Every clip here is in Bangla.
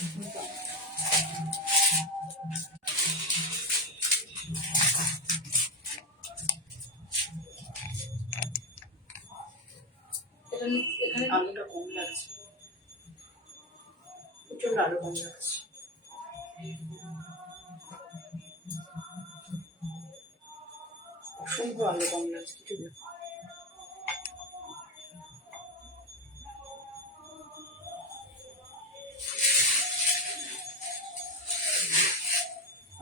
এখানে আলুটা কম লাগছে, প্রচন্ড আলু কম লাগছে। অসংখ্য আলু কম লাগছে, কিছু দেখো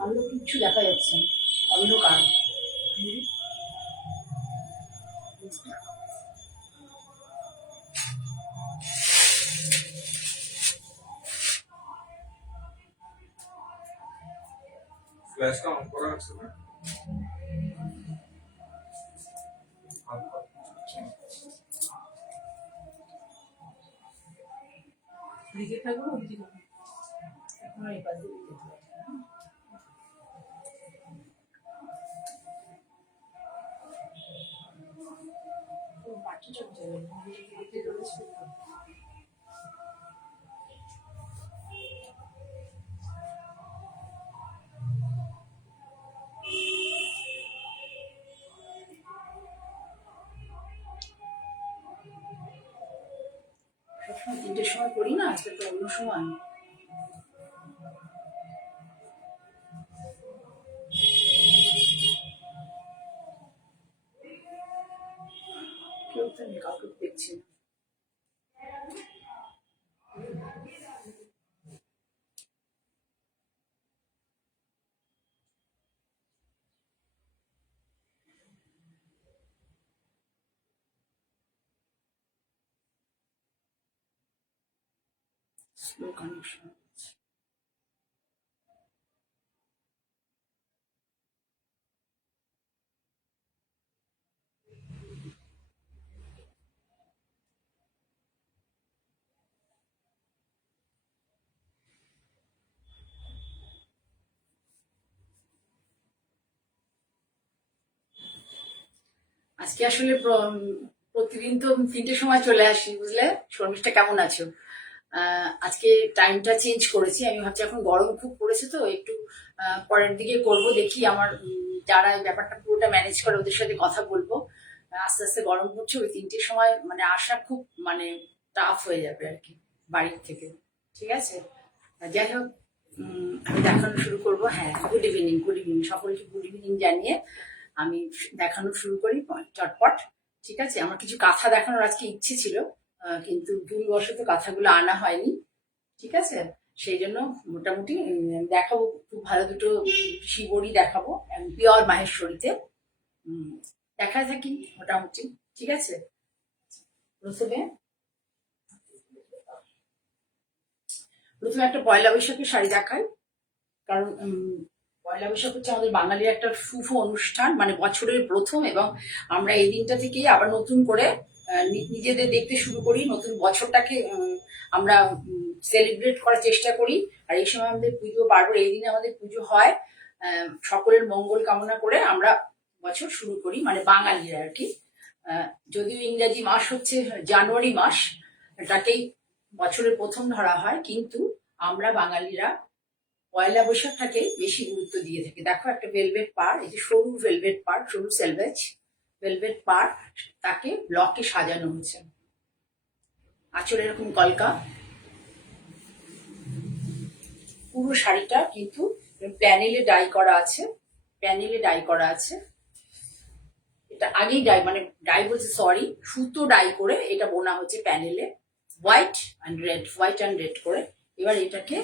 আলু কিচ্ছু দেখা যাচ্ছে অন্ধকার। ফ্ল্যাশটা অন করা আছে না? দিকে থাকবো ওদিকে থাকবো, এখন এই পাশে দিকে থাকবো। বাটিটা দেখতে চলেছে। সবসময় 3টের সময় করি না, আজকে তো অন্য সময়। কেউ তো নেই, কাউকে দেখছি না। Slow connection. আজকে আসলে প্রতিদিন তো 3টের সময় চলে আসি, বুঝলে? শর্মিষ্ঠা কেমন আছো? আজকে টাইমটা চেঞ্জ করেছি, আমি ভাবছি এখন গরম খুব পড়েছে তো একটু পরের দিকে করব, দেখি আমার যারা এই ব্যাপারটা পুরোটা ম্যানেজ করে ওদের সাথে কথা বলবো। আস্তে আস্তে গরম পড়ছে, ওই 3টের সময় মানে আসা খুব মানে টাফ হয়ে যাবে আর কি বাড়ির থেকে। ঠিক আছে, যাই হোক, আমি দেখানো শুরু করব। হ্যাঁ, গুড ইভিনিং, গুড ইভিনিং সকলকে, গুড ইভিনিং জানিয়ে আমি দেখানো শুরু করি চটপট। ঠিক আছে, আমার কিছু কাঁথা দেখানোর আজকে ইচ্ছে ছিল, কিন্তু ভুলবশত কাঁথাগুলো আনা হয়নি। ঠিক আছে, সেই জন্য মোটামুটি দেখাবো খুব ভালো দুটো শিবরি দেখাবো, পিওর মাহেশ্বরীতে দেখায় থাকি মোটামুটি। ঠিক আছে, প্রথমে প্রথমে একটা পয়লা বৈশাখের শাড়ি দেখাই, কারণ পয়লা বৈশাখ হচ্ছে আমাদের বাঙালির একটা শুভ অনুষ্ঠান, মানে বছরের প্রথম, এবং আমরা এই দিনটা থেকেই আবার নতুন করে নিজেদের দেখতে শুরু করি, নতুন বছরটাকে আমরা সেলিব্রেট করার চেষ্টা করি। আর এই সময় আমাদের পুজো পার্বণ, এই দিনে আমাদের পুজো হয়, সকলের মঙ্গল কামনা করে আমরা বছর শুরু করি, মানে বাঙালিরা আর কি। যদিও ইংরাজি মাস হচ্ছে জানুয়ারি মাস, এটাকেই বছরের প্রথম ধরা হয়, কিন্তু আমরা বাঙালিরা পয়লা বৈশাখটাকে বেশি গুরুত্ব দিয়ে থাকে। দেখো একটা ভেলভেট পার, এই যে সরু ভেলভেট পার, সরু সেলভেজ ভেলভেট পার, তাকে ব্লকে সাজানো হয়েছে। আঁচল এরকম কলকা, পুরো শাড়িটা কিন্তু প্যানেলে ডাই করা আছে, প্যানেলে ডাই করা আছে। এটা আগেই ডাই, মানে ডাই বলছে সরি, সুতো ডাই করে এটা বোনা হচ্ছে প্যানেলে, হোয়াইট অ্যান্ড রেড করে। এবার এটাকে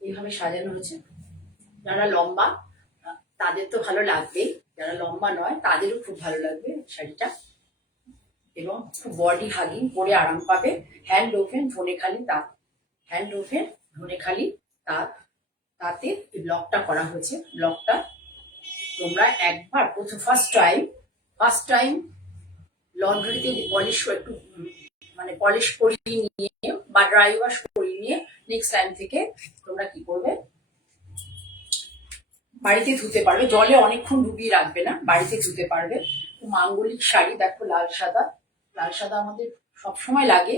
এইভাবে সাজানো হয়েছে। যারা লম্বা তাদের তো ভালো লাগবেই, যারা লম্বা নয় তাদেরও খুব ভালো লাগবে শাড়িটা, এবং খুব বডি হাগিং, পরে আরাম পাবে। হ্যান্ড ওভেন ধনেখালি তাঁত, হ্যান্ড ওভেন ধনেখালি তাঁত, তাতে এই ব্লকটা করা হয়েছে। ব্লকটা তোমরা একবার প্রথম ফার্স্ট টাইম লন্ড্রিতে পলিশ একটু মানে পলিশ করিয়ে নিয়ে বা ড্রাই ওয়াশ করিয়ে নিয়ে নেক্সট টাইম থেকে তোমরা কি করবে, বাড়িতে ধুতে পারবে, জলে অনেকক্ষণ ডুবিয়ে রাখবে না, বাড়িতে ধুতে পারবে। মাঙ্গলিক শাড়ি দেখো, লাল সাদা, লাল সাদা আমাদের সবসময় লাগে,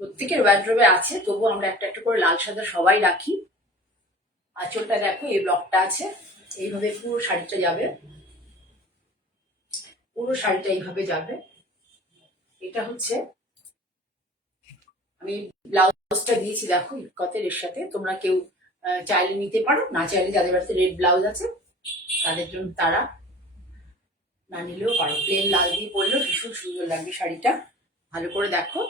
প্রত্যেকের ওয়ার্ড্রোবে আছে, তবু আমরা একটা একটা করে লাল সাদা সবাই রাখি। আঁচলটা দেখো, এই ব্লকটা আছে, এইভাবে পুরো শাড়িটা যাবে, পুরো শাড়িটা এইভাবে যাবে। এটা হচ্ছে আমি ব্লাউজটা দিয়েছি, দেখো ইকতের এর সাথে। তোমরা কেউ চাইলে নিতে পারো, না চাইলে যাদের বাড়িতে রেড ব্লাউজ আছে তাদের জন্য তারা না নিলেও পারো। প্লেন লাল দিয়ে পরলেও ভীষণ সুন্দর লাগবে শাড়িটা। ভালো করে দেখো,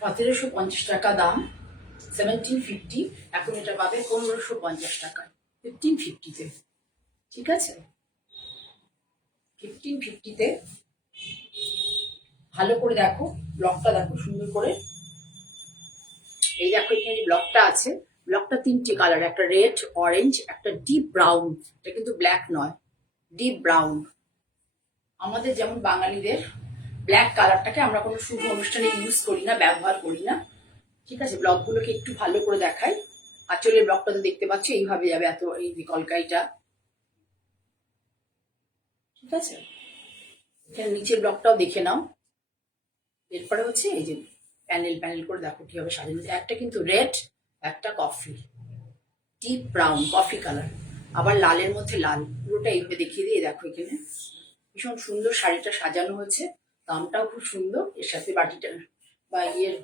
1750 টাকা দাম, 1750। এখন এটা পাবে 1550 টাকায়, 1550-তে। ঠিক আছে, 1550-তে। ভালো করে দেখো, ব্লকটা দেখো সুন্দর করে। এই দেখো এখানে ব্লকটা আছে, ব্লকটা 3টে কালার, একটা রেড, অরেঞ্জ, একটা ডিপ ব্রাউন। এটা কিন্তু ব্ল্যাক নয়, ডিপ ব্রাউন। আমাদের যেমন বাঙালিদের ব্ল্যাক কালারটাকে আমরা কোনো শুভ অনুষ্ঠানে ইউজ করি না, ব্যবহার করি না। ঠিক আছে, ব্লকগুলোকে একটু ভালো করে দেখাই। আঁচলের ব্লকটা তো দেখতে পাচ্ছ এইভাবে যাবে, এত এই যে কলকাইটা। ঠিক আছে, এখানে নিচের ব্লকটাও দেখে নাও। এরপরে হচ্ছে এই যে প্যানেল প্যানেল করে দেখো কিভাবে সাজানো। একটা কিন্তু রেড, একটা coffee, deep brown coffee colour, আবার লালের মধ্যে লাল, পুরোটা এইভাবে দেখিয়ে দিয়ে দেখো এখানে ভীষণ সুন্দর শাড়িটা সাজানো হয়েছে। দামটাও খুব সুন্দর, এর সাথে বাটিটা বা ইয়ের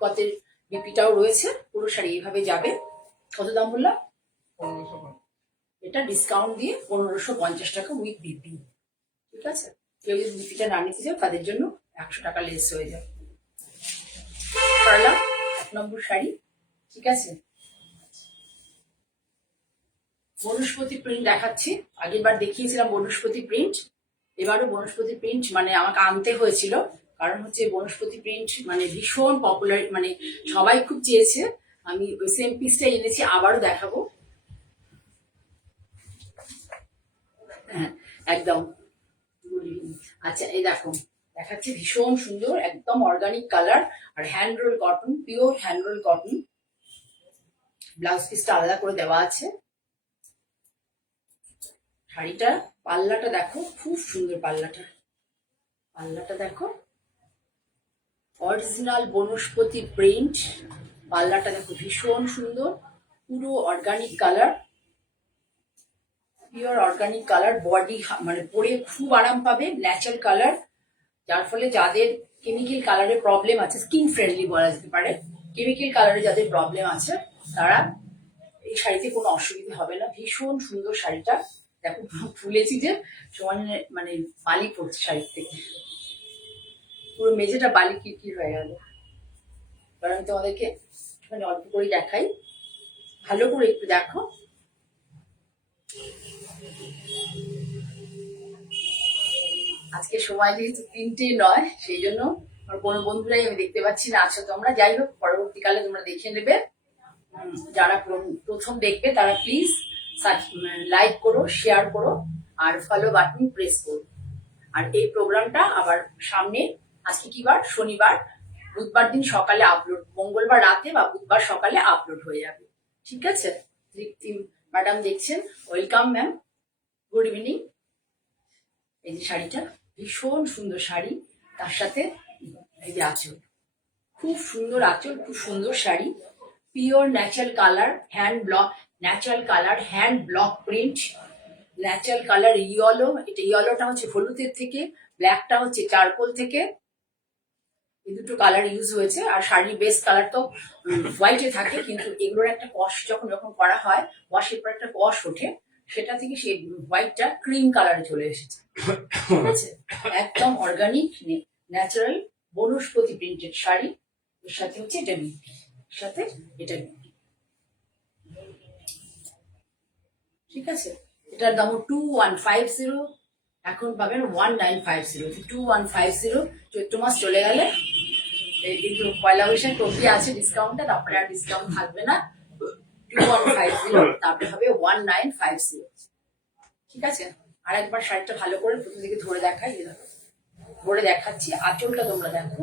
কতের বিপিটাও রয়েছে। পুরো শাড়ি এইভাবে যাবে। কত দাম বললাম? 1550। এটা ডিসকাউন্ট দিয়ে 1550 টাকা উইথ বিপি। ঠিক আছে, কেউ যদি বিপিটা না নিতে চাও তাদের জন্য 100 টাকা লেস হয়ে যাবে। পারলাম 1 নম্বর শাড়ি। ঠিক আছে, বনস্পতি প্রিন্ট দেখাচ্ছি। আগের বার দেখিয়েছিলাম বনস্পতি প্রিন্ট, এবারও বনস্পতি প্রিন্ট মানে আমাকে আনতে হয়েছিল, কারণ হচ্ছে বনস্পতি প্রিন্ট মানে ভীষণ পপুলার, মানে সবাই খুব চেয়েছে। আমি ওই সেম পিসটাই এনেছি, আবারও দেখাবো। হ্যাঁ, একদম। আচ্ছা, এই দেখো দেখাচ্ছি, ভীষণ সুন্দর, একদম অর্গানিক কালার, আর hand roll cotton, pure hand roll cotton. Blouse পিসটা আলাদা করে দেওয়া আছে। শাড়িটা পাল্লাটা দেখো, খুব সুন্দর পাল্লাটা, পাল্লাটা দেখো, অরিজিনাল বনস্পতি প্রিন্ট। পাল্লাটা দেখো ভীষণ সুন্দর, পুরো organic colour, pure organic colour. Body মানে পরে খুব আরাম পাবে, ন্যাচারাল কালার, যার ফলে যাদের কেমিক্যাল কালারের প্রবলেম আছে, স্কিন ফ্রেন্ডলি বলা যেতে পারে, কেমিক্যাল কালারে যাদের প্রবলেম আছে তারা এই শাড়িতে কোনো অসুবিধা হবে না। ভীষণ সুন্দর শাড়িটা দেখো, ফুলেছি যে সমান মানে বালি পড়ছে শাড়ির থেকে, পুরো মেঝেটা বালি কিরকির হয়ে গেল। কারণ আমি তোমাদেরকে মানে অল্প করে দেখাই, ভালো করে একটু দেখো। আজকে সময় যেহেতু 3টে নয়, সেই জন্য আমার কোনো বন্ধুরাই আমি দেখতে পাচ্ছি না আছো তোমরা। যাই হোক, পরবর্তীকালে তোমরা দেখে নেবে। যারা প্রথম দেখবে তারা প্লিজ লাইক করো, শেয়ার করো, আর ফলো বাটন প্রেস করো। আর এই প্রোগ্রামটা আবার সামনে, আজকে কি বার? শনিবার, বুধবার দিন সকালে আপলোড, মঙ্গলবার রাতে বা বুধবার সকালে আপলোড হয়ে যাবে। ঠিক আছে, তৃপ্তি ম্যাডাম দেখছেন, ওয়েলকাম ম্যাম, গুড ইভিনিং। এই যে শাড়িটা ভীষণ সুন্দর শাড়ি, তার সাথে এই যে আঁচল, খুব সুন্দর আঁচল, খুব সুন্দর sari, pure natural colour, hand block, natural colour hand block print, natural colour yellow. এটা ইয়েলোটা হচ্ছে হলুদের থেকে, ব্ল্যাকটা হচ্ছে চারকোল থেকে, এই দুটো কালার ইউজ হয়েছে। আর শাড়ির বেস কালার তো হোয়াইটে থাকে, কিন্তু এগুলোর একটা কষ যখন যখন করা হয়, ওয়াশের পর একটা কষ ওঠে, সেটা থেকে সেই হোয়াইটটা ক্রিম কালারে চলে এসেছে। ঠিক আছে, একদম অর্গানিক ন্যাচারাল বনস্পতি প্রিন্টেড শাড়ি। এর সাথে হচ্ছে এটা বিপি, এর সাথে এটা বিপি। ঠিক আছে, এটার দাম 2150, এখন পাবেন 1950। 2150, চৈত্র মাস চলে গেলে কিন্তু পয়লা বৈশাখ অব্দি আছে ডিসকাউন্টটা, তারপরে আর ডিসকাউন্ট থাকবে না। 2150, তারপরে হবে 1950। ঠিক আছে, আর একবার শাড়িটা ভালো করে প্রথম দিকে ধরে দেখাই, ধরে দেখাচ্ছি। আঁচলটা তোমরা দেখো,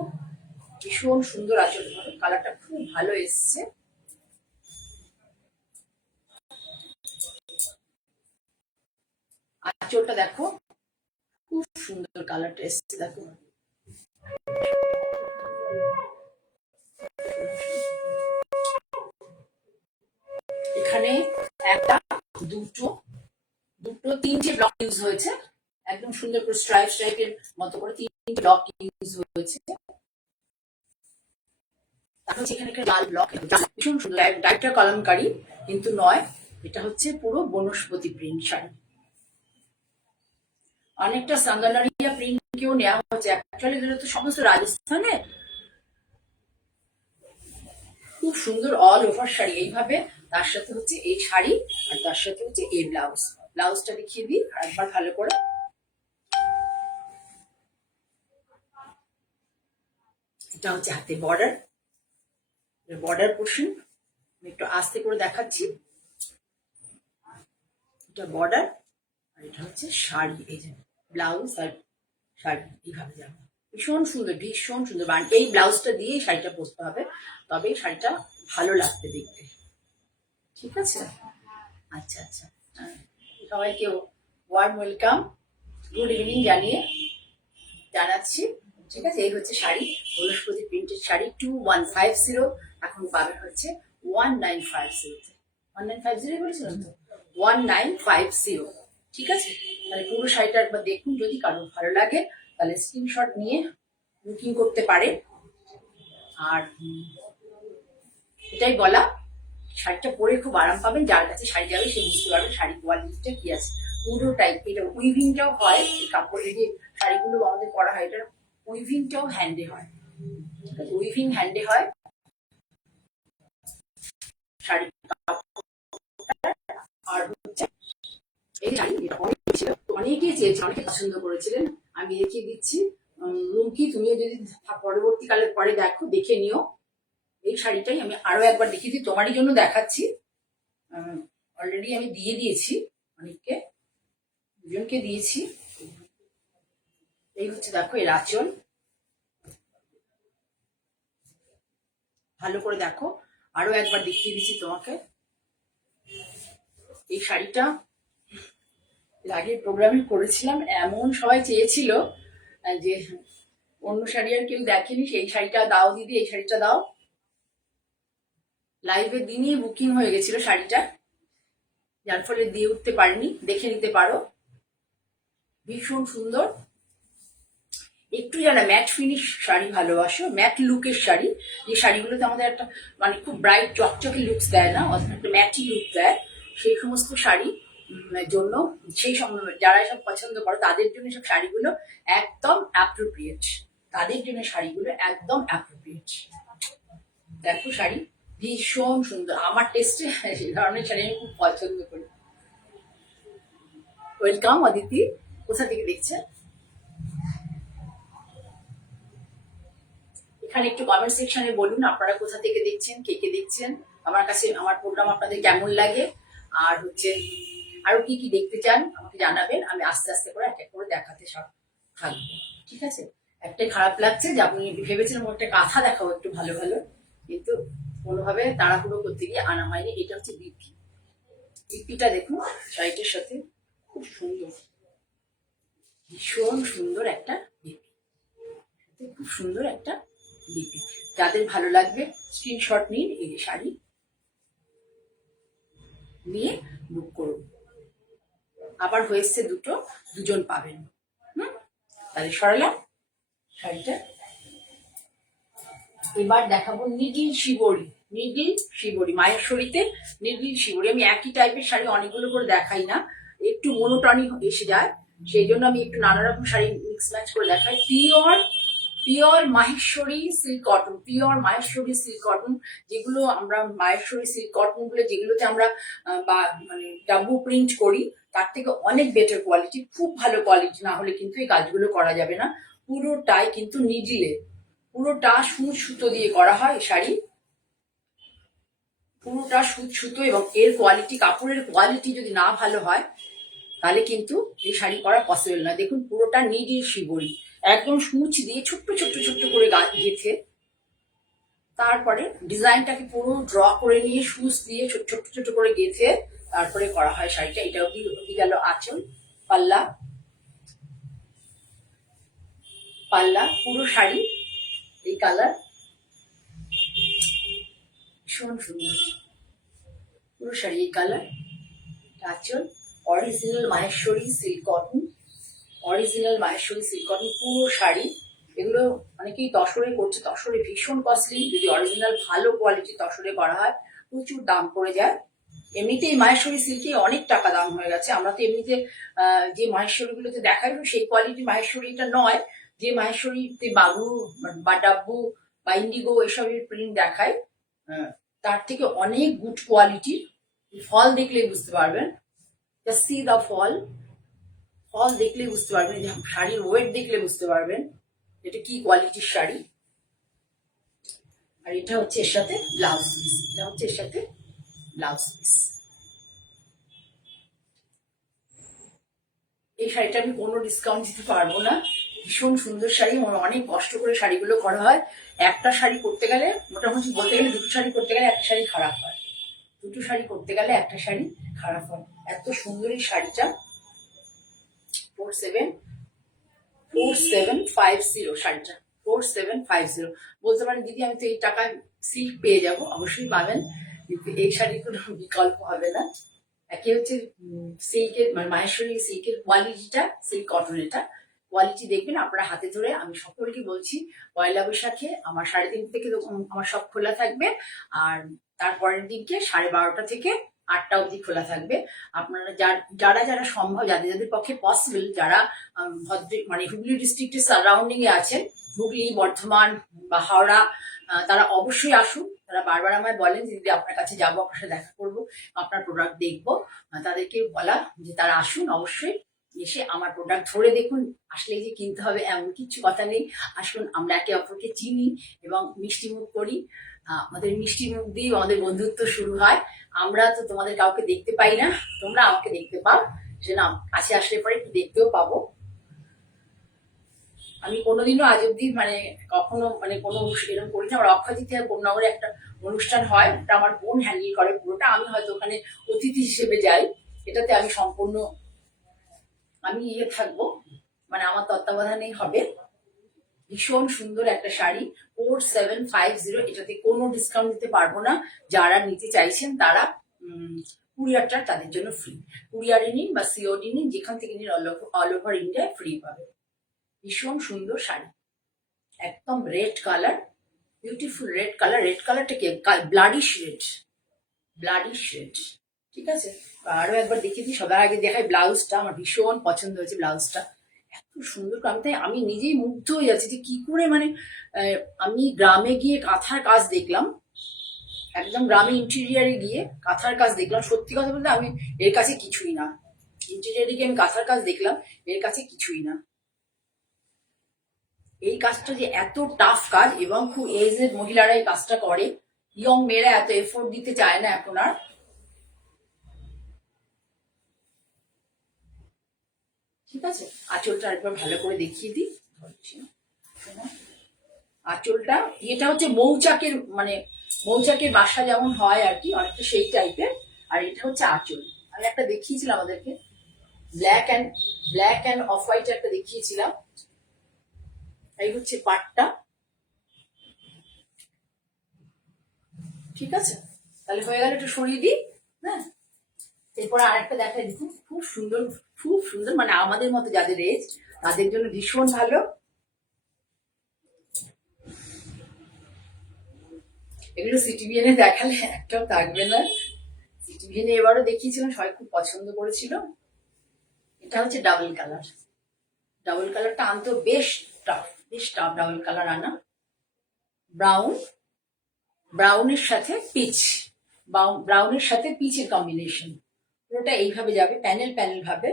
ভীষণ সুন্দর আঁচল, কালারটা খুব ভালো এসছে। আঁচলটা দেখো, খুব সুন্দর কালারটা এসছে দেখো। এখানে একটা, দুটো, তিনটে ব্লক ইউজ হয়েছে, একদম সুন্দর করে স্ট্রাইপ স্ট্রাইপের মতো করে তিনটে ব্লক ইউজ হয়েছে। তারপর এখানে একটা লাল ব্লক, ভীষণ সুন্দর ডাইরেক্টর কলমকারী কিন্তু নয়, এটা হচ্ছে পুরো বনস্পতি প্রিন্ট শাড়ি। অনেকটা সাঙ্গানারিয়া প্রিন্ট কেও নেওয়া হচ্ছে, অ্যাকচুয়ালি এগুলো তো সমস্ত রাজস্থানে। খুব সুন্দর অল ওভার শাড়ি এইভাবে, তার সাথে হচ্ছে এই শাড়ি, আর তার সাথে হচ্ছে এই ব্লাউজ। ব্লাউজটা দেখিয়ে দিই একবার ভালো করে। এটা হচ্ছে হাতে বর্ডার, বর্ডার পোর্শন আমি একটু আস্তে করে দেখাচ্ছি। এটা বর্ডার, আর এটা হচ্ছে শাড়ি, এই যে ব্লাউজ আর শাড়ি এইভাবে যাবে। ভীষণ সুন্দর, ভীষণ সুন্দর। এই ব্লাউজটা দিয়ে শাড়িটা পরতে হবে, তবে শাড়িটা ভালো লাগবে দেখতে। ঠিক আছে, আচ্ছা আচ্ছা, সবাইকে ওয়ার্ম ওয়েলকাম, গুড ইভিনিং জানাচ্ছি। ঠিক আছে, এই হচ্ছে শাড়ি, বনস্পতি প্রিন্টের শাড়ি 2150, এখন পাবেন হচ্ছে 1950। 1950 বলেছিলাম তো, 1950। ঠিক আছে, তাহলে পুরো শাড়িটা একবার দেখুন, যদি কারোর ভালো লাগে তাহলে স্ক্রিনশট নিয়ে বুকিং করতে পারে। আর এটাই বলা, শাড়িটা পরে খুব আরাম পাবেন, যার কাছে শাড়ি যাবে সে বুঝতে পারবে শাড়ি কোয়ালিটিটা কি আছে। পুরোটাই এটা উইভিংটাও হয়, এই কাপড়ের যে শাড়িগুলো আমাদের করা হয়, এটা উইভিংটাও হ্যান্ডে হয়, উইভিং হ্যান্ডে হয় শাড়ি। আর হচ্ছে এই শাড়ি, অনেকেই চেয়েছে, অনেকে পছন্দ করেছিলেন, আমি দেখিয়ে দিচ্ছি। রুমকি, তুমিও যদি পরবর্তীকালে পরে দেখো, দেখে নিও। এই শাড়িটাই আমি আরো একবার দেখিয়ে দিই, তোমারই জন্য দেখাচ্ছি। অলরেডি আমি দিয়ে দিয়েছি, অনেককে, দুজনকে দিয়েছি। এই হচ্ছে দেখো এর আঁচল, ভালো করে দেখো, আরো একবার দেখিয়ে দিচ্ছি তোমাকে। এই শাড়িটা আগের প্রোগ্রামে করেছিলাম, এমন সবাই চেয়েছিল যে অন্য শাড়ি আর কেউ দেখেনি, সেই শাড়িটা দাও দিদি, এই শাড়িটা দাও। লাইভের দিনই বুকিং হয়ে গেছিল শাড়িটা, যার ফলে দিয়ে উঠতে পারিনি, দেখে নিতে পারো। ভীষণ সুন্দর, একটু যারা ম্যাট ফিনিশ শাড়ি ভালোবাসো, ম্যাট লুকের শাড়ি, যে শাড়িগুলোতে আমাদের একটা মানে খুব ব্রাইট চকচকে লুকস দেয় না, একটা ম্যাটি লুক দেয়, সেই সমস্ত শাড়ি জন্য, সেই যারা এসব পছন্দ করো তাদের জন্য সব শাড়িগুলো একদম অ্যাপ্রোপ্রিয়েট, তাদের জন্য শাড়িগুলো একদম অ্যাপ্রোপ্রিয়েট। দেখো শাড়ি ভীষণ সুন্দর, আমার টেস্টে সেই ধরনের শাড়ি আমি খুব পছন্দ করি। ওয়েলকাম অদিতি, কোথা থেকে দেখছেন? এখানে একটু কমেন্ট সেকশনে বলুন আপনারা কোথা থেকে দেখছেন, কে কে দেখছেন, আমার কাছে আমার প্রোগ্রাম আপনাদের কেমন লাগে, আর হচ্ছে আরো কি কি দেখতে চান আমাকে জানাবেন, আমি আস্তে আস্তে করে এক এক করে দেখাতে সব থাকবো। ঠিক আছে, একটাই খারাপ লাগছে যে আপনি ভেবেছিলাম একটা কাঁথা দেখাবো একটু ভালো ভালো, কিন্তু কোনোভাবে তাড়াহুড়ো করতে গিয়ে আনা হয়নি। এটা হচ্ছে বিপি, বিপিটা দেখুন শাড়িটার সাথে, খুব সুন্দর, ভীষণ সুন্দর একটা বিপি, খুব সুন্দর একটা বিপি। যাদের ভালো লাগবে স্ক্রিনশট নিন, এই যে শাড়ি নিয়ে বুক করুন। আবার হয়েছে দুটো, দুজন পাবেন। তাহলে সরালাম শাড়িটা। এবার দেখাবো নিডিল শিবরি, নিডিল শিবরি মায়েশ্বরীতে নিডিল শিবরি। আমি একই টাইপের শাড়ি অনেকগুলো করে দেখাই না, একটু মনোটনিক এসে যায়, সেই জন্য আমি একটু নানা রকম শাড়ি মিক্স ম্যাচ করে দেখাই। Pure Maheshwari silk cotton, pure Maheshwari silk cotton, যেগুলো আমরা মাহেশ্বরী সিল্ক কটন গুলো যেগুলোতে আমরা মানে ডাব্বু প্রিন্ট করি, তার থেকে অনেক বেটার কোয়ালিটি, খুব ভালো কোয়ালিটি না হলে কিন্তু এই কাজগুলো করা যাবে না। পুরোটাই কিন্তু নিডিলে, পুরোটা সুচ সুতো দিয়ে করা হয় শাড়ি, পুরোটা সুচ সুতো, এবং এর কোয়ালিটি, কাপড়ের কোয়ালিটি যদি না ভালো হয় তাহলে কিন্তু এই শাড়ি করা পসিবল না। দেখুন পুরোটা নিডিল শিবরি, একদম সূচ দিয়ে ছোট্ট ছোট্ট ছোট্ট করে গেথে, তারপরে ডিজাইনটাকে পুরো ড্র করে নিয়ে সূচ দিয়ে ছোট ছোট ছোট করে গেথে তারপরে করা হয় শাড়িটা। এটা অব্দি গেল আঁচল, পাল্লা, পাল্লা, পুরো শাড়ি এই কালার, ভীষণ সুন্দর। পুরো শাড়ি এই কালার, আঁচল, original Maheshwari silk cotton, original Maheshwari silk cotton পুরো শাড়ি। এগুলো অনেকেই তসরে করছে, তসরে ভীষণ কস্টলি। যদি অরিজিনাল ভালো কোয়ালিটি তসরে করা হয় প্রচুর দাম পড়ে যায়। এমনিতেই মাহেশ্বরী সিল্কে অনেক টাকা দাম হয়ে গেছে। আমরা তো এমনিতে যে মাহেশ্বরীগুলোতে দেখাই সেই কোয়ালিটি মাহেশ্বরীটা নয়। যে মাহেশ্বরীতে বাবু বা ডাব্বু বা ইন্ডিগো এসবের প্রিন্ট দেখায় তার থেকে অনেক গুড কোয়ালিটির। ফল দেখলেই বুঝতে পারবেন, সি দা ফল, ফল দেখলেই বুঝতে পারবেন, শাড়ির ওয়েট দেখলে বুঝতে পারবেন এটা কি কোয়ালিটির শাড়ি। আর এটা হচ্ছে এর সাথে ব্লাউজ পিস, এটা হচ্ছে এর সাথে ব্লাউজ পিস। এই শাড়িটা আমি কোনো ডিসকাউন্ট দিতে পারবো না, ভীষণ সুন্দর শাড়ি। অনেক কষ্ট করে শাড়িগুলো করা হয়। একটা শাড়ি করতে গেলে মোটামুটি বলতে গেলে দুটো শাড়ি করতে গেলে একটা শাড়ি খারাপ হয়, দুটো শাড়ি করতে গেলে একটা শাড়ি খারাপ হয়। এত সুন্দর এই শাড়িটা। 4750 শাড়িটা, 4750। বলতে পারেন দিদি আমি তো এই টাকায় সিল্ক পেয়ে যাব, অবশ্যই পাবেন, কিন্তু এই শাড়ির কোনো বিকল্প হবে না। একে হচ্ছে সিল্কের মানে মাহেশ্বরী সিল্কের কোয়ালিটিটা, সিল্ক কটন, এটা কোয়ালিটি দেখবেন আপনারা হাতে ধরে। আমি সকলকে বলছি পয়লা বৈশাখে আমার 3:30 থেকে আমার সব খোলা থাকবে, আর তারপরের দিনকে 12:30 থেকে 8টা অবধি খোলা থাকবে। আপনারা যারা যারা সম্ভব, যাদের যাদের পক্ষে পসিবল, যারা মানে হুগলি ডিস্ট্রিক্টের সারাউন্ডিং এ আছেন, হুগলি, বর্ধমান বা হাওড়া, তারা অবশ্যই আসুন। তারা বারবার আমায় বলেন যে দিদি আপনার কাছে যাবো, আপনার সাথে দেখা করবো, আপনার প্রোডাক্ট দেখবো। তাদেরকে বলা যে তারা আসুন, অবশ্যই এসে আমার প্রোডাক্ট ধরে দেখুন। আসলেই যে কিনতে হবে এমন কিছু কথা নেই। আসুন, আমরা একে অপরকে চিনি এবং মিষ্টি মুখ করি। আমাদের মিষ্টি মুখ দিয়ে আমাদের বন্ধুত্ব শুরু হয়। আমরা তো তোমাদের কাউকে দেখতে পাই না, তোমরা আমাকে দেখতে পাও, সেটা কাছে আসলে পরে একটু দেখতেও পাবো। আমি কোনোদিনও আজ অব্দি মানে কখনো মানে কোনো এরকম করি না। আমার অক্ষয় তৃতীয়া কোন্নগরে একটা অনুষ্ঠান হয়, ওটা আমার বোন হ্যান্ডেল করে পুরোটা। আমি হয়তো ওখানে অতিথি হিসেবে যাই, এটাতে আমি সম্পূর্ণ আমি থাকবো, মানে আমার তত্ত্বাবধানেই হবে। ভীষণ সুন্দর একটা শাড়ি, 4750। এটাতে কোনো ডিসকাউন্ট দিতে পারবো না। যারা নিতে চাইছেন তারা কুরিয়ারটা তাদের জন্য ফ্রি। কুরিয়ারে নিন বা সিওডি নিন, যেখান থেকে নিন অল ওভার ইন্ডিয়ায় ফ্রি পাবে। ভীষণ সুন্দর শাড়ি, একদম red colour, beautiful red colour. Red কালারটা কি ব্লাডিশ রেড, ব্লাডিশ রেড। ঠিক আছে, আরো একবার দেখিয়ে দিই। সবার আগে দেখাই ব্লাউজটা, আমার ভীষণ পছন্দ হয়েছে ব্লাউজটা, এত সুন্দর। আমি নিজেই মুগ্ধ হয়ে যাচ্ছি যে কি করে মানে আমি গ্রামে গিয়ে কাঁথার কাজ দেখলাম, একদম গ্রামে ইন্টেরিয়ারে গিয়ে কাঁথার কাজ দেখলাম। সত্যি কথা বলতে আমি এর কাছে কিছুই না। ইন্টেরিয়ারে গিয়ে আমি কাঁথার কাজ দেখলাম, এর কাছে কিছুই না। এই কাজটা যে এত টাফ কাজ, এবং খুব এজেড মহিলারা এই কাজটা করে, ইয়ং মেয়েরা এত এফোর্ট দিতে চায় না এখন আর। ঠিক আছে, আঁচলটা আরেকবার ভালো করে দেখিয়ে দিই। আঁচলটা এটা হচ্ছে মৌচাকের মানে মৌচাকের বাসা যেমন হয় আর কি, অনেকটা সেই টাইপের। আর এটা হচ্ছে আঁচল। আমি একটা দেখিয়েছিলাম আমাদেরকে, ব্ল্যাক অ্যান্ড অফ হোয়াইট একটা দেখিয়েছিলাম। এই হচ্ছে পাটটা। ঠিক আছে, তাহলে হয়ে গেল, একটু সরিয়ে দিই। হ্যাঁ, এরপরে আরেকটা দেখাই দেখুন, খুব সুন্দর, খুব সুন্দর, মানে আমাদের মতো যাদের এজ তাদের জন্য ভীষণ ভালো। এগুলো সিটিভিএনে দেখালে একটাও থাকবে না। সিটিভিএনে এবারও দেখিয়েছিলাম, সবাই খুব পছন্দ করেছিল। এটা হচ্ছে ডাবল কালার। ডাবল কালারটা আনতেও বেশ টাফ, বেশ টাফ ডাবল কালার আনা। ব্রাউন, ব্রাউনের সাথে পিচ, ব্রাউনের সাথে পিচের কম্বিনেশন। পুরোটা এইভাবে যাবে, প্যানেল প্যানেল ভাবে,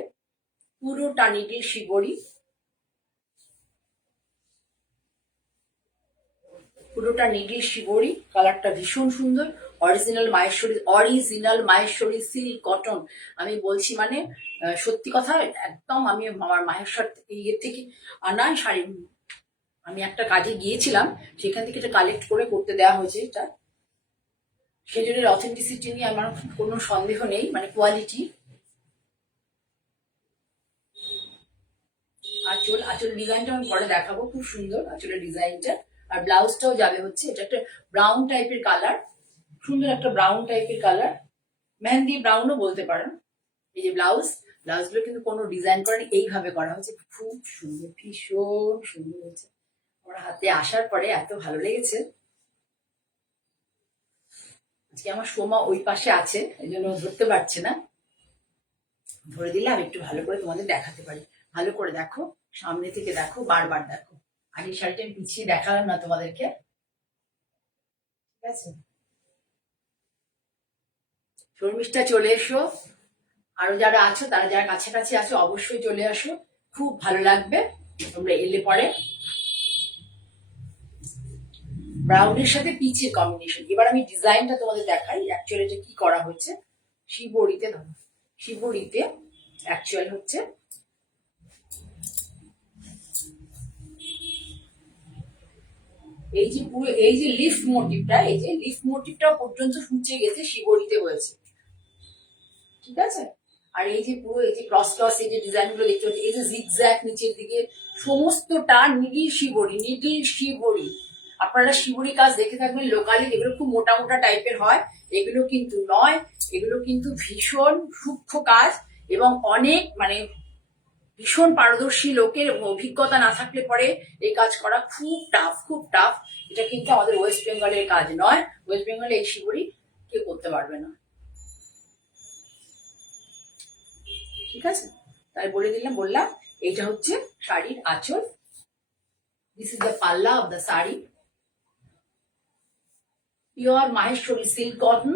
পুরোটা নিডিল শিবরি, পুরোটা নিডিল শিবরি। কালারটা ভীষণ সুন্দর। Original Maheshwari silk cotton. আমি বলছি মানে সত্যি কথা, একদম আমি আমার মাহেশ্বর ইয়ে থেকে আনা শাড়ি। আমি একটা কাজে গিয়েছিলাম, সেখান থেকে এটা কালেক্ট করে করতে দেওয়া হয়েছে। এটা সেই জন্য অথেন্টিসিটি নিয়ে আমার কোনো সন্দেহ নেই, মানে কোয়ালিটি। আঁচল ডিজাইনটা আমি পরে দেখাবো, খুব সুন্দর আঁচলের ডিজাইনটা। আর ব্লাউজটাও যাবে হচ্ছে, এটা একটা ব্রাউন টাইপের কালার, সুন্দর একটা ব্রাউন টাইপের কালার, মেহেন্দি ব্রাউনও বলতে পারেন। এই যে ব্লাউজগুলো কিন্তু কোনো ডিজাইন করেনি, এইভাবে করা হয়েছে, খুব সুন্দর, ভীষণ সুন্দর হয়েছে। আমার হাতে আসার পরে এত ভালো লেগেছে। আজকে আমার সোমা ওই পাশে আছে, এই জন্য ধরতে পারছে না, ধরে দিলে আমি একটু ভালো করে তোমাদের দেখাতে পারি। ভালো করে দেখো, সামনে থেকে দেখো, বারবার দেখো। আর এই শাড়িটা আমি পিছিয়ে দেখালাম না তোমাদেরকে, ঠিক আছে? শর্মিষ্ঠা চলে এসো, আরো যারা আছো, তারা যারা কাছাকাছি আছো অবশ্যই চলে আসো, খুব ভালো লাগবে তোমরা এলে পরে। ব্রাউনের সাথে পিচের কম্বিনেশন। এবার আমি ডিজাইনটা তোমাদের দেখাই, অ্যাকচুয়ালি এটা কি করা হয়েছে। শিবরিতে ধরো, শিবরিতে অ্যাকচুয়াল হচ্ছে এই যে পুরো এই যে লিফ মোটিভটা, এই যে লিফ মোটিভটা পর্যন্ত সূচে গেছে শিবরিতে হয়েছে, ঠিক আছে? আর এই যে পুরো এই যে ক্রস ক্রস এই যে ডিজাইন গুলো দেখতে পাচ্ছি, এই যে জিগজ্যাগ নিচের দিকে, সমস্তটা নিডিল শিবরি। আপনারা শিবরি কাজ দেখে থাকবেন লোকালি, যেগুলো খুব মোটা মোটা টাইপের হয়, এগুলো কিন্তু নয়, এগুলো কিন্তু ভীষণ সূক্ষ্ম কাজ, এবং অনেক মানে ভীষণ পারদর্শী লোকের অভিজ্ঞতা না থাকলে পরে এই কাজ করা খুব টাফ, খুব টাফ। এটা কিন্তু আমাদের ওয়েস্ট বেঙ্গলের কাজ নয়, ওয়েস্ট বেঙ্গলে এই শিবরি কেউ করতে পারবে না, ঠিক আছে? তাই বললাম এইটা হচ্ছে শাড়ির আঁচল। This is the palla of the sari. Pure Maheshwari silk cotton,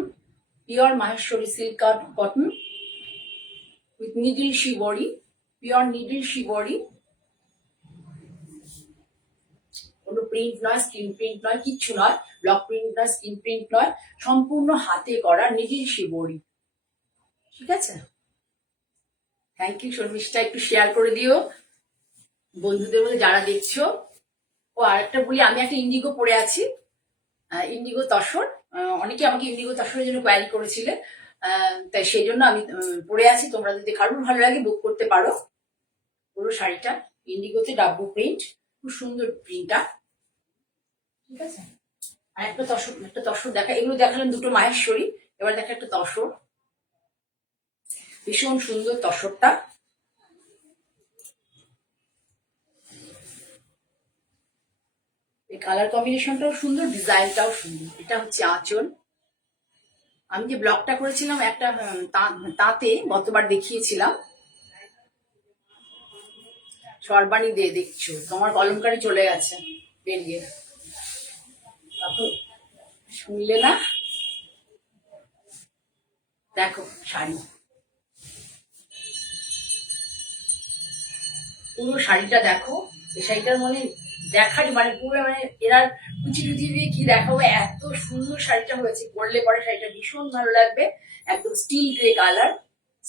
pure Maheshwari silk cotton with needle shibori, pure needle shibori. কোনো প্রিন্ট নয়, স্ক্রিন প্রিন্ট নয়, কিচ্ছু নয়, ব্লক প্রিন্ট নয়, স্ক্রিন প্রিন্ট নয়, সম্পূর্ণ হাতে করা নিডল শিবরি, ঠিক আছে? থ্যাংক ইউ শর্মিষ্ঠা, একটু শেয়ার করে দিও বন্ধুদের মধ্যে যারা দেখছো। ও আরেকটা বলি, আমি একটা ইন্ডিগো পরে আছি, ইন্ডিগো তসর। অনেকে আমাকে ইন্ডিগো তসরের জন্য কোয়ারি করেছিলে, তাই সেই জন্য আমি পরে আছি। তোমরা যদি কারোর ভালো লাগে বুক করতে পারো। পুরো শাড়িটা ইন্ডিগোতে ডাব্বু প্রিন্ট, খুব সুন্দর প্রিন্টটা, ঠিক আছে? আর একটা তসর দেখা, এগুলো দেখালাম দুটো মাহেশ্বরী, এবার দেখা একটা তসর, ভীষণ সুন্দর তসরটা। এই কালার কম্বিনেশনটাও সুন্দর, ডিজাইনটাও সুন্দর। এটা হচ্ছে আঁচল। আমি যে ব্লগটা করেছিলাম একটা তাঁতে গতবার দেখিয়েছিলাম, সরবানি দিয়ে দেখছো, তোমার কলমকারি চলে গেছে বেরিয়ে, তখন শুনলে না। দেখো শাড়ি, পুরো শাড়িটা দেখো। এই শাড়িটার মানে দেখারই মানে পুরো মানে এরা কুচি টুচি দিয়ে কি দেখাবো, এত সুন্দর শাড়িটা হয়েছে। পরলে পরে শাড়িটা ভীষণ ভালো লাগবে। একদম still grey colour,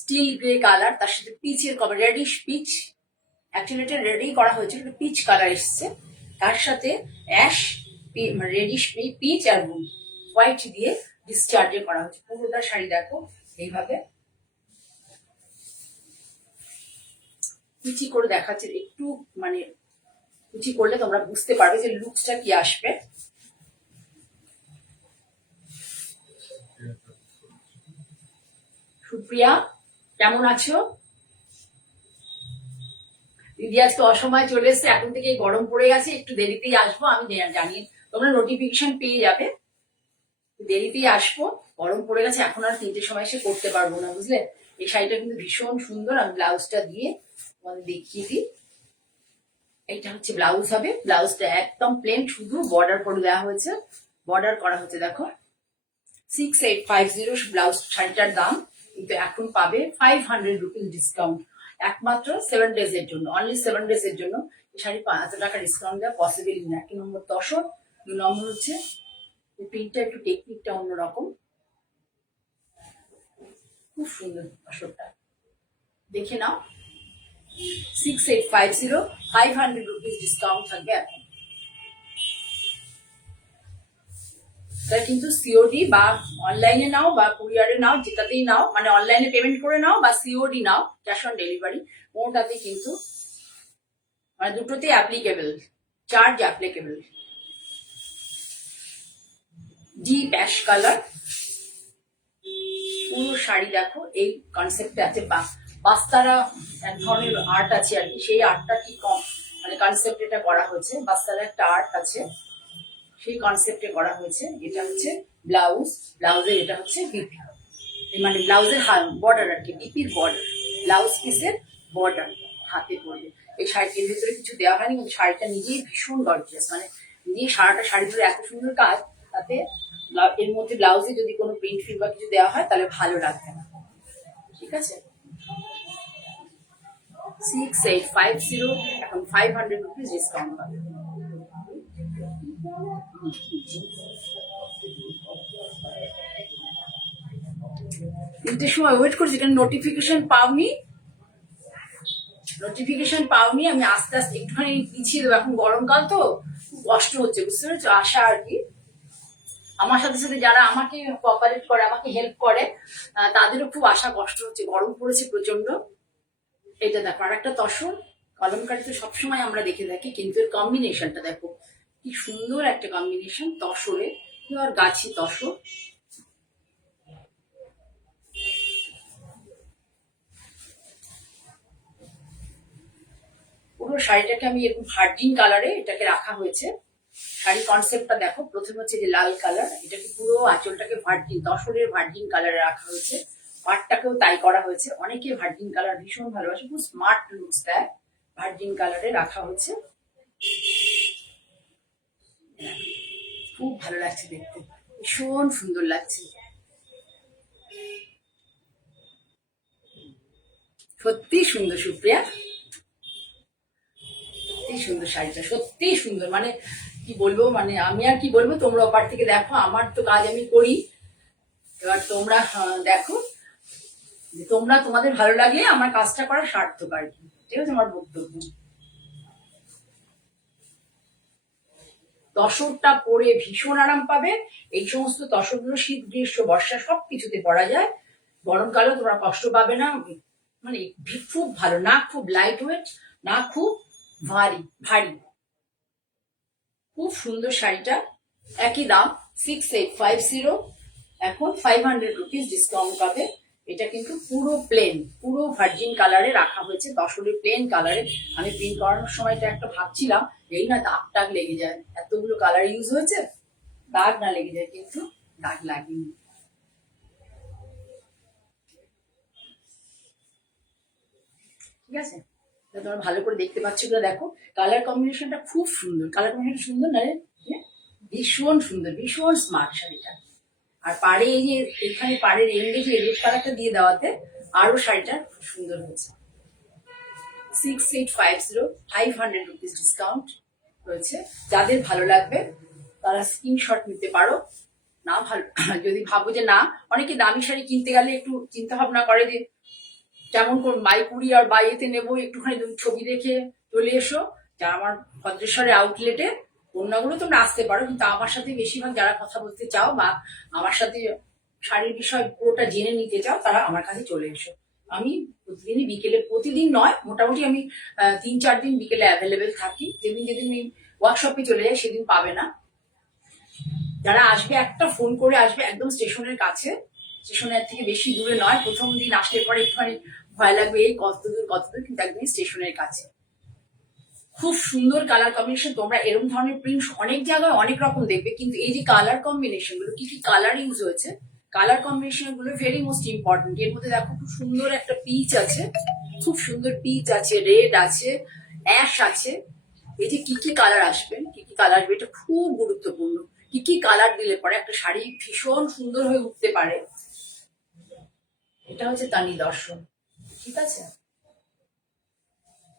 still grey colour, তার সাথে পিচের কভার, রেডিশ পিচ। অ্যাকচুয়ালি এটা রেডি করা হয়েছে, একটু পিচ কালার এসছে, তার সাথে অ্যাশ রেডিশ পিচ আর হোয়াইট দিয়ে ডিসচার্জে করা হয়েছে। পুরোটা শাড়ি দেখো এইভাবে কুচি করে দেখাচ্ছে, একটু মানে কুচি করলে তোমরা বুঝতে পারবে যে লুকসটা কি আসবে। সুপ্রিয়া কেমন আছো? দিদি আজকে অসময় চলে এসছে, এখন থেকে গরম পড়ে গেছে, একটু দেরিতেই আসবো আমি জানিয়ে, তোমরা নোটিফিকেশন পেয়ে যাবে, দেরিতেই আসবো। গরম পড়ে গেছে, এখন আর 3টের সময় এসে করতে পারবো না, বুঝলে? এই শাড়িটা কিন্তু ভীষণ সুন্দর। আমি ব্লাউজটা দিয়ে তোমাদের দেখিয়ে দিই। এইটা হচ্ছে ব্লাউজ হবে, ব্লাউজটা একদম প্লেন, শুধু বর্ডার করে দেওয়া হয়েছে, বর্ডার করা হচ্ছে দেখো। 6850 ব্লাউজ শাড়িটার দাম, কিন্তু এখন পাবে 500 রুপিস ডিসকাউন্ট, একমাত্র 7 ডেজ এর জন্য, অনলি 7 ডেজ এর জন্য এই শাড়ি এত টাকা ডিসকাউন্ট দেওয়া পসিবলই না। 1 নম্বর তসর, 2 নম্বর হচ্ছে প্রিন্টটা একটু টেকনিকটা অন্যরকম, খুব সুন্দর তসরটা, দেখে নাও। 6850, 500 রুপিস ডিসকাউন্ট থাকবে এখন। তাই কিন্তু সিওডি বা অনলাইনে নাও বা কুরিয়ারে নাও, যেটাতেই নাও, মানে অনলাইনে পেমেন্ট করে নাও বা COD now, cash on delivery, কোনটাতে কিন্তু মানে দুটোতেই applicable, charge applicable. Deep ash colour, পুরো শাড়ি দেখো এই কনসেপ্টে আছে। বাস্তারা এক ধরনের আর্ট আছে আর কি, সেই আর্টটা কি কম মানে কনসেপ্ট এটা করা হয়েছে। বাস্তারা একটা আর্ট আছে, সেই কনসেপ্টে করা হয়েছে। এটা হচ্ছে ব্লাউজ, ব্লাউজের এটা হচ্ছে বিপি, মানে ব্লাউজের বর্ডার আর কি, বিপির বর্ডার, ব্লাউজ পিসের বর্ডার হাতে পড়বে। এই শাড়িটির ভিতরে কিছু দেওয়া হয়নি, কিন্তু শাড়িটা নিজেই ভীষণ গর্জিয়াস, মানে নিজেই সারাটা শাড়ি ধরে এত সুন্দর কাজ। তাতে এর মধ্যে ব্লাউজে যদি কোনো প্রিন্ট ফিল বা কিছু দেওয়া হয় তাহলে ভালো লাগবে না। ঠিক আছে, 6850, এখন 500 রুপিস ডিসকাউন্ট পাবে। তিনটের সময় ওয়েট করছি, কারণ নোটিফিকেশন পাওনি, আমি আস্তে আস্তে একটুখানি পিছিয়ে দেবো। এখন গরমকাল তো খুব কষ্ট হচ্ছে, বুঝতে পেরেছো, আশা আর কি। আমার সাথে সাথে যারা আমাকে কোঅপারেট করে, আমাকে হেল্প করে, তাদেরও খুব আশা কষ্ট হচ্ছে, গরম পড়েছে প্রচন্ড। এটা দেখো আর একটা তসর, কলমকারি তো সবসময় আমরা দেখে থাকি, কিন্তু এর কম্বিনেশনটা দেখো কি সুন্দর একটা কম্বিনেশন, তসরে আর গাছি তসর। পুরো শাড়িটাকে আমি এরকম ভার্জিন কালারে এটাকে রাখা হয়েছে। শাড়ি কনসেপ্টটা দেখো, প্রথমে হচ্ছে যে লাল কালার, এটাকে পুরো আঁচলটাকে ভার্জিন তসরের ভার্জিন কালারে রাখা হয়েছে। পাটটাকেও তাই করা হয়েছে। অনেকে ভার্জিন কালার ভীষণ ভালোবাসে, খুব স্মার্ট লুকস দেয়, ভার্জিন কালারে রাখা হয়েছে। খুব ভালো লাগছে দেখতে, ভীষণ সুন্দর লাগছে, সত্যি সুন্দর সুপ্রিয়া, সত্যি সুন্দর শাড়িটা, সত্যি সুন্দর। মানে কি বলবো, মানে আমি আর কি বলবো, তোমরা ওপার থেকে দেখো, আমার তো কাজ আমি করি, এবার তোমরা দেখো, যে তোমরা তোমাদের ভালো লাগলে আমার কাজটা করা সার্থক আর কি। ঠিক আছে, আমার বক্তব্য। তসরটা পরে ভীষণ আরাম পাবে। এই সমস্ত তসরগুলো শীত গ্রীষ্ম বর্ষা সবকিছুতে পরা যায়, গরমকালেও তোমরা কষ্ট পাবে না। মানে খুব ভালো, না খুব লাইট ওয়েট, না খুব ভারী ভারী, খুব সুন্দর শাড়িটা। একই দাম 6850, এখন 500 রুপিস ডিসকাউন্ট পাবে। এটা কিন্তু পুরো প্লেন, পুরো ভার্জিন কালারে রাখা হয়েছে, তসরে প্লেন কালারে। আমি প্রিন্ট করানোর সময়টা একটা ভাবছিলাম এই না দাগ টাগ লেগে যায়, এতগুলো কালার ইউজ হয়েছে, দাগ না লেগে যায়, কিন্তু দাগ লাগেনি। ঠিক আছে, তোমরা ভালো করে দেখতে পাচ্ছ কিনা দেখো, কালার কম্বিনেশনটা খুব সুন্দর, কালার কম্বিনেশন সুন্দর না রে, ভীষণ সুন্দর, ভীষণ স্মার্ট শাড়িটা। আর পাড়ে এই যে এখানে পাড়ের এন্ডে যে রেড কালারটা দিয়ে দেওয়াতে আরো শাড়িটা খুব সুন্দর হয়েছে। 6850, 500 রুপিস ডিসকাউন্ট রয়েছে। যাদের ভালো লাগবে তারা স্ক্রিনশট নিতে পারো। না ভালো যদি ভাবো যে না, অনেকে দামি শাড়ি কিনতে গেলে একটু চিন্তা ভাবনা করে যে কেমন করে বাইকুড়ি আর বাইয়েতে নেবো, একটুখানি তুমি ছবি দেখে চলে এসো। যা আমার ভদ্রেশ্বরের আউটলেটে অন্যগুলো তোমরা আসতে পারো, কিন্তু আমার সাথে বেশিরভাগ যারা কথা বলতে চাও বা আমার সাথে শাড়ির বিষয় পুরোটা জেনে নিতে চাও, তারা আমার কাছে চলে এসো। আমি প্রতিদিনই বিকেলে, প্রতিদিন নয় মোটামুটি আমি 3-4 দিন বিকেলে অ্যাভেলেবেল থাকি। যেদিন যেদিন আমি ওয়ার্কশপে চলে যাই সেদিন পাবে না। যারা আসবে একটা ফোন করে আসবে, একদম স্টেশনের কাছে, স্টেশনের থেকে বেশি দূরে নয়। প্রথম দিন আসলে পরে একটুখানি ভয় লাগবে, এই কত দূর, কিন্তু একদমই স্টেশনের কাছে। খুব সুন্দর কালার কম্বিনেশন। তোমরা এরকম ধরনের প্রিন্ট অনেক জায়গায় অনেক রকম দেখবে, কিন্তু এই যে কালার কম্বিনেশন গুলো, কি কি কালার ইউজ হয়েছে, কালার কম্বিনেশন গুলো ভেরি মোস্ট ইম্পর্টেন্ট। এর মধ্যে দেখো খুব সুন্দর একটা পিচ আছে, খুব সুন্দর পিচ আছে, রেড আছে, অ্যাশ আছে। এই যে কি কি কালার আসবে, কি কি কালার আসবে, এটা খুব গুরুত্বপূর্ণ। কি কি কালার দিলে পরে একটা শাড়ি ভীষণ সুন্দর হয়ে উঠতে পারে, এটা হচ্ছে তার নিদর্শন। ঠিক আছে,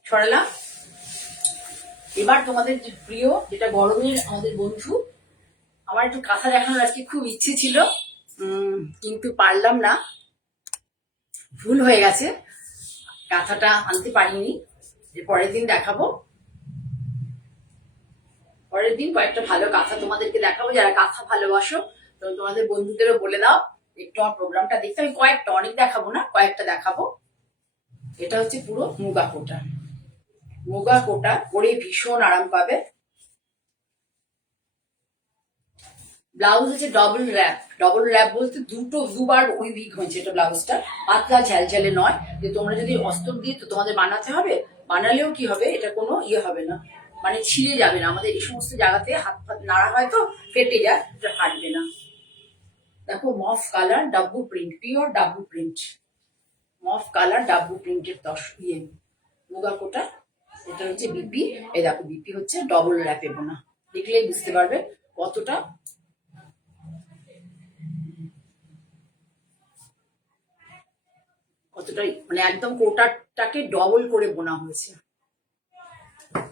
সরলা, এবার তোমাদের যে প্রিয়, যেটা গরমের আমাদের বন্ধু, আমার একটু কাঁথা দেখানোর আজকে খুব ইচ্ছে ছিল, কিন্তু পারলাম না, ভুল হয়ে গেছে, কাঁথাটা আনতে পারিনি। এর পরের দিন দেখাবো, পরের দিন কয়েকটা ভালো কাঁথা তোমাদেরকে দেখাবো। যারা কাঁথা ভালোবাসো তো তোমাদের বন্ধুদেরও বলে দাও একটু আমার প্রোগ্রামটা দেখতে। আমি কয়েকটা, অনেক দেখাবো না, কয়েকটা দেখাবো। এটা হচ্ছে পুরো মুগা কোটা, মুগা কোটা, পরে ভীষণ আরাম পাবে। ব্লাউজ হচ্ছে ডবল র্যাপ। ডবল র্যাপ বলতে দুবার উইভিং হয়েছে এটা ব্লাউজটা, পাতলা ঝালঝালে নয় যে তোমরা যদি অস্তর দিয়ে তো তোমাদের বানাতে হবে, বানালেও কি হবে এটা কোনো ইয়ে হবে না, মানে ছিঁড়ে যাবে না। আমাদের এই সমস্ত জায়গাতে হাত ফাত নাড়া হয় তো ফেটে যায়, এটা ফাটবে না। দেখো মফ colour dabu print, pure dabu print, মফ কালার ডাব্বু প্রিন্টের মুগা কোটা। এটা হচ্ছে বিপি। এই দেখো বিপি হচ্ছে ডবল র্যাপে বোনা, দেখলেই বুঝতে পারবে কতটা কতটাই মানে একদম কোটাটাকে ডবল করে বোনা হয়েছে।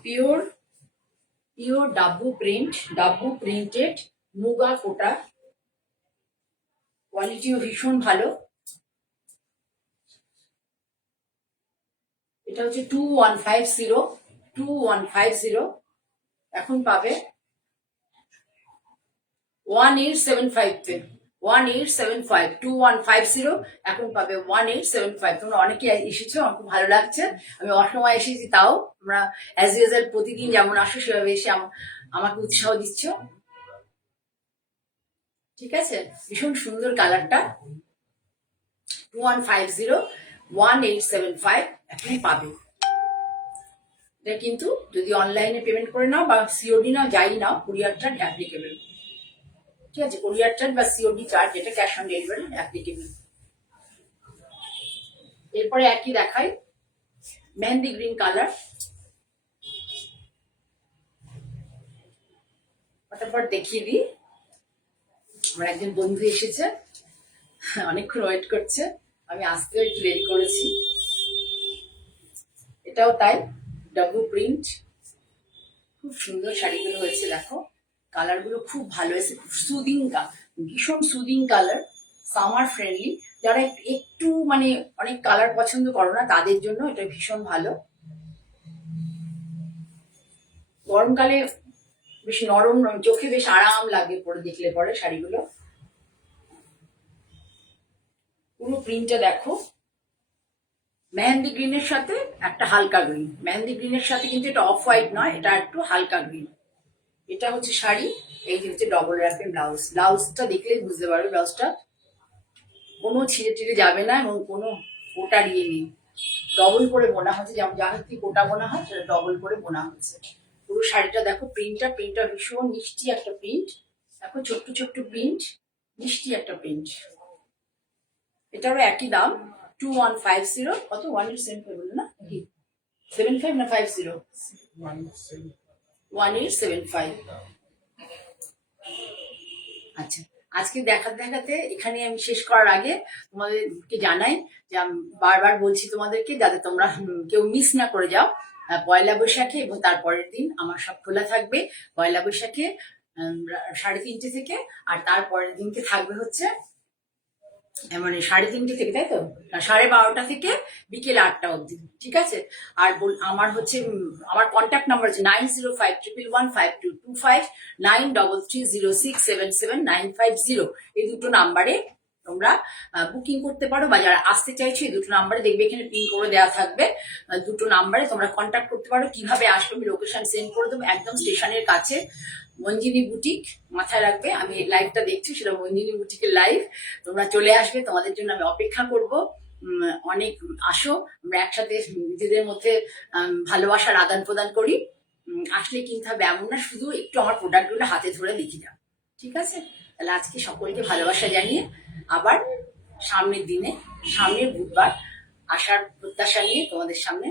Pure pure dabu printed muga কোটা, কোয়ালিটিও ভীষণ ভালো। এটা হচ্ছে 2150 এখন পাবে 1875 তে, 1875 2150 এখন পাবে 1875। তোমরা অনেকে এসেছো, আমার খুব ভালো লাগছে। আমি অসময় এসেছি, তাও আমরা অ্যাজ ইউজুয়াল প্রতিদিন যেমন আসো সেভাবে এসে আমাকে উৎসাহ দিচ্ছ। ঠিক আছে, ভীষণ সুন্দর কালারটা। 2150 1875 এখন পাবে। এটা কিন্তু যদি অনলাইনে পেমেন্ট করে নাও বা সিওডি নাও, যাই নাও, কুরিয়ার চার্জ অ্যাপ্লিকেবল। ঠিক আছে, কুরিয়ার চার্জ বা সিওডি চার্জ, এটা ক্যাশ অন ডেলিভারি অ্যাপ্লিকেবল। এরপরে একই দেখাই, মেহেন্দি গ্রিন কালার। ফটাফট দেখিয়ে দিই। আমার একজন বন্ধু এসেছে, অনেকক্ষণ ওয়েট করছে, আমি আসতেও একটু দেরি করেছি। এটাও তাই, ডাব্বু প্রিন্ট, খুব সুন্দর শাড়িগুলো হয়েছে। দেখো কালারগুলো খুব ভালো হয়েছে, সুদিং, ভীষণ সুদিং কালার, সামার ফ্রেন্ডলি। যারা একটু মানে অনেক কালার পছন্দ করো না তাদের জন্য এটা ভীষণ ভালো। গরমকালে বেশ নরম, চোখে বেশ আরাম লাগে পরে দেখলে পরে শাড়িগুলো। পুরো প্রিন্টটা দেখো, মেহেন্দি গ্রিনের সাথে একটা হালকা গ্রিন, মেহেন্দি গ্রিনের সাথে কিন্তু এটা অফ হোয়াইট নয়, এটা একটু হালকা গ্রিন। এটা হচ্ছে শাড়ি, এই যে হচ্ছে ডবল র্যাপের ব্লাউজ। ব্লাউজটা দেখলেই বুঝতে পারবে ব্লাউজটা কোনো ছিঁড়ে টিড়ে যাবে না এবং কোনো কোটা দিয়ে নেই, ডবল করে বোনা হয়েছে। যেমন যার থেকে কোটা বোনা হয় সেটা ডবল করে বোনা হয়েছে। পুরো শাড়িটা দেখো, প্রিন্টটা ভীষণ মিষ্টি একটা প্রিন্ট। দেখো ছোট্ট ছোট্ট প্রিন্ট, মিষ্টি একটা প্রিন্ট। এটারও একই দাম 2150। কত 1875 বললো না, 75 না 50? 1875। আচ্ছা, আজকে দেখাতে এখানে আমি শেষ করার আগে তোমাদেরকে জানাই যে আমি বারবার বলছি তোমাদেরকে, যাতে তোমরা কেউ মিস না করে যাও। পয়লা বৈশাখে এবং তারপরের দিন আমার সব খোলা থাকবে। পয়লা বৈশাখে 3:30 থেকে, আর তারপরের দিনকে থাকবে হচ্ছে মানে 3:30 থেকে, তাই তো, 12:30 থেকে বিকেল 8টা অবধি। ঠিক আছে, আর আমার হচ্ছে আমার কন্ট্যাক্ট নাম্বার হচ্ছে 9051115225, 9330677950। এই দুটো নাম্বারে তোমরা বুকিং করতে পারো, বা যারা আসতে চাইছো এই দুটো নাম্বারে, দেখবে এখানে পিন করে দেওয়া থাকবে, দুটো নাম্বারে তোমরা কন্ট্যাক্ট করতে পারো। কিভাবে আসবে আমি লোকেশন সেন্ড করে দেবো, একদম স্টেশনের কাছে মঞ্জিনী বুটিক, মাথায় রাখবে। আমি লাইভটা দেখছি সেটা মঞ্জিনী বুটিকের লাইভ। তোমরা চলে আসবে, তোমাদের জন্য আমি অপেক্ষা করব। অনেক আসো, আমরা একসাথে নিজেদের মধ্যে ভালোবাসার আদান প্রদান করি। আসলে কিনতে হবে এমন না, শুধু একটু আমার প্রোডাক্টগুলো হাতে ধরে দেখে যাও। ঠিক আছে, তাহলে আজকে সকলকে ভালোবাসা জানিয়ে আবার সামনের বুধবার আসার প্রত্যাশা নিয়ে তোমাদের সামনে